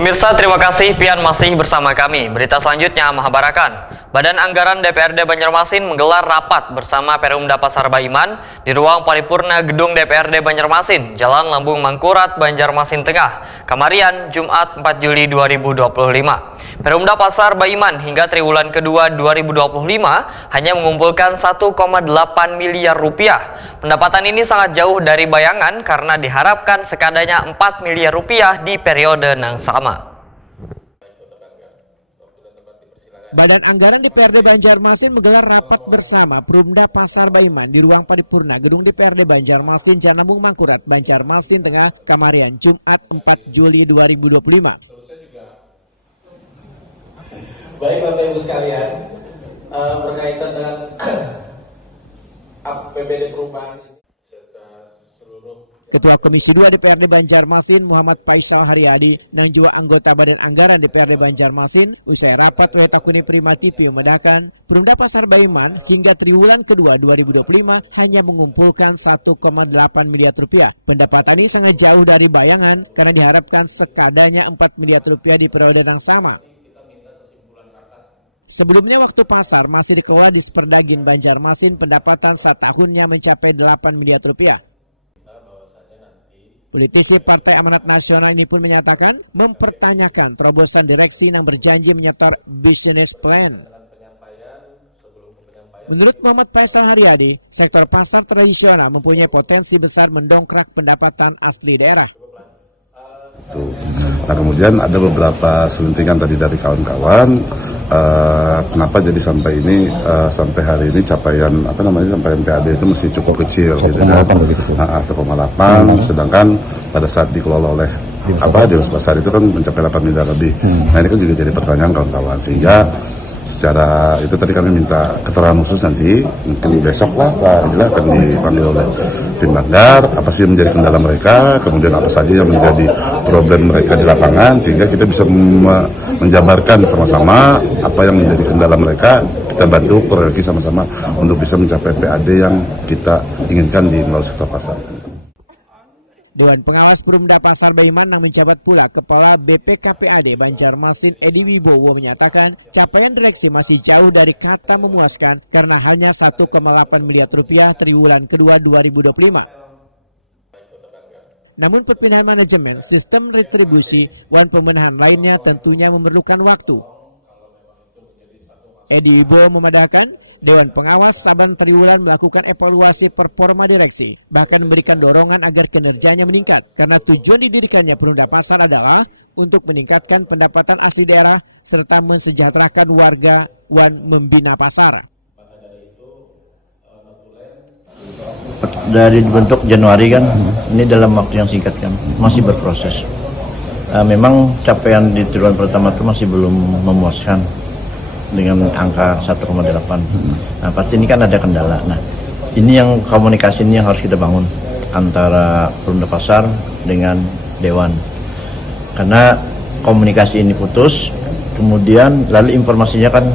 Pemirsa, terima kasih pian masih bersama kami. Berita selanjutnya Mahabarakan. Badan Anggaran DPRD Banjarmasin menggelar rapat bersama Perumda Pasar Baiman di ruang paripurna gedung DPRD Banjarmasin, Jalan Lambung Mangkurat, Banjarmasin Tengah, Kamarian, Jumat 4 Juli 2025. Perumda Pasar Baiman hingga triwulan kedua 2025 hanya mengumpulkan 1,8 miliar rupiah. Pendapatan ini sangat jauh dari bayangan karena diharapkan sekadanya 4 miliar rupiah di periode yang sama. Badan Anggaran DPRD Banjarmasin menggelar rapat bersama Perumda Pasar Baiman di ruang paripurna gedung DPRD Banjarmasin, Jalan Lambung Mangkurat, Banjarmasin Tengah, Kamarian, Jumat 4 Juli 2025. Baik Bapak Ibu sekalian, berkaitan dengan APBD perubahan serta seluruh Ketua Komisi 2 DPRD Banjarmasin Muhammad Faisal Haryadi dan juga anggota Badan Anggaran DPRD Banjarmasin usai rapat Wetakuni Prima TV memedahkan Perumda Pasar Baiman hingga triwulan kedua 2025 hanya mengumpulkan 1,8 miliar rupiah. Pendapatan ini sangat jauh dari bayangan karena diharapkan sekadanya 4 miliar rupiah di periode yang sama. Sebelumnya waktu pasar masih dikelola di Sperdagin Banjarmasin, pendapatan setahunnya mencapai 8 miliar rupiah. Politisi Partai Amanat Nasional ini pun menyatakan mempertanyakan terobosan direksi yang berjanji menyetor business plan. Menurut Muhammad Faisal Haryadi, sektor pasar tradisional mempunyai potensi besar mendongkrak pendapatan asli daerah. Nah, kemudian ada beberapa selentingan tadi dari kawan-kawan, kenapa jadi sampai hari ini capaian PAD itu masih cukup kecil, 1,8 gitu. 1,8, sedangkan pada saat dikelola oleh Dinas Pasar itu kan mencapai 8 miliar lebih. Nah, ini kan juga jadi pertanyaan kawan-kawan, sehingga secara itu tadi kami minta keterangan khusus nanti mungkin besok lah Pak Inilah akan dipanggil oleh tim Banggar, apa sih yang menjadi kendala mereka, kemudian apa saja yang menjadi problem mereka di lapangan, sehingga kita bisa menjabarkan sama-sama apa yang menjadi kendala mereka, kita bantu koordinasi sama-sama untuk bisa mencapai PAD yang kita inginkan di melalui sektor pasar. Dewan Pengawas Perumda Pasar Baiman yang menjabat pula Kepala BPKPAD Banjarmasin Edi Wibowo menyatakan capaian direksi masih jauh dari kata memuaskan karena hanya 1,8 miliar rupiah triwulan kedua 2025. Namun perpindahan manajemen, sistem retribusi, dan pemenahan lainnya tentunya memerlukan waktu. Edi Wibowo memandangkan Dewan Pengawas saban triwulan melakukan evaluasi performa direksi, bahkan memberikan dorongan agar kinerjanya meningkat. Karena tujuan didirikannya Perumda Pasar adalah untuk meningkatkan pendapatan asli daerah serta mensejahterakan warga dan membina pasar. Dari bentuk Januari kan, ini dalam waktu yang singkat kan, masih berproses. Memang capaian di triwulan pertama itu masih belum memuaskan dengan angka 1,8. Nah, pasti ini kan ada kendala. Nah, ini yang komunikasi ini yang harus kita bangun antara Perumda Pasar dengan Dewan. Karena komunikasi ini putus, kemudian lalu informasinya kan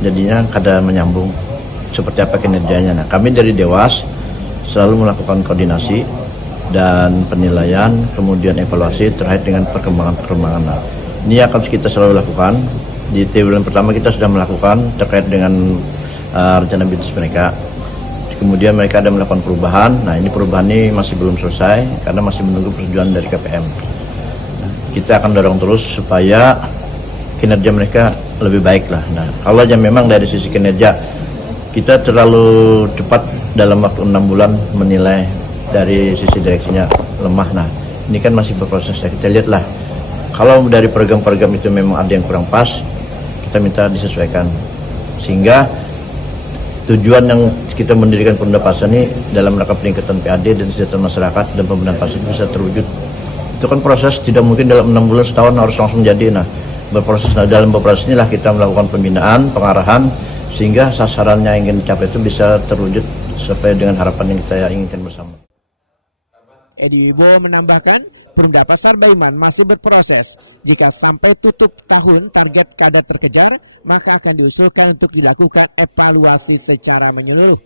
jadinya kada menyambung seperti apa kinerjanya. Nah, kami dari Dewas selalu melakukan koordinasi dan penilaian, kemudian evaluasi terkait dengan perkembangan-perkembangan. Nah, ini akan kita selalu lakukan. Di triwulan pertama kita sudah melakukan terkait dengan rencana bisnis mereka. Kemudian mereka ada melakukan perubahan. Nah, ini perubahan ini masih belum selesai karena masih menunggu persetujuan dari KPM. Kita akan dorong terus supaya kinerja mereka lebih baik lah. Nah, kalau aja memang dari sisi kinerja kita terlalu cepat dalam waktu 6 bulan menilai dari sisi direksinya lemah. Nah, ini kan masih berproses. Kita lihatlah. Kalau dari program-program itu memang ada yang kurang pas, kita minta disesuaikan. Sehingga tujuan yang kita mendirikan Perumda Pasar ini dalam rangka peningkatan PAD dan kesejahteraan masyarakat dan pembenahan pasar bisa terwujud. Itu kan proses, tidak mungkin dalam 6 bulan setahun harus langsung jadi. Nah, berproses. Nah, dalam berproses inilah kita melakukan pembinaan, pengarahan, sehingga sasaran yang ingin dicapai itu bisa terwujud sesuai dengan harapan yang kita inginkan bersama. Edi Wibowo menambahkan, Perumda Pasar Baiman masih berproses. Jika sampai tutup tahun target kada terkejar, maka akan diusulkan untuk dilakukan evaluasi secara menyeluruh.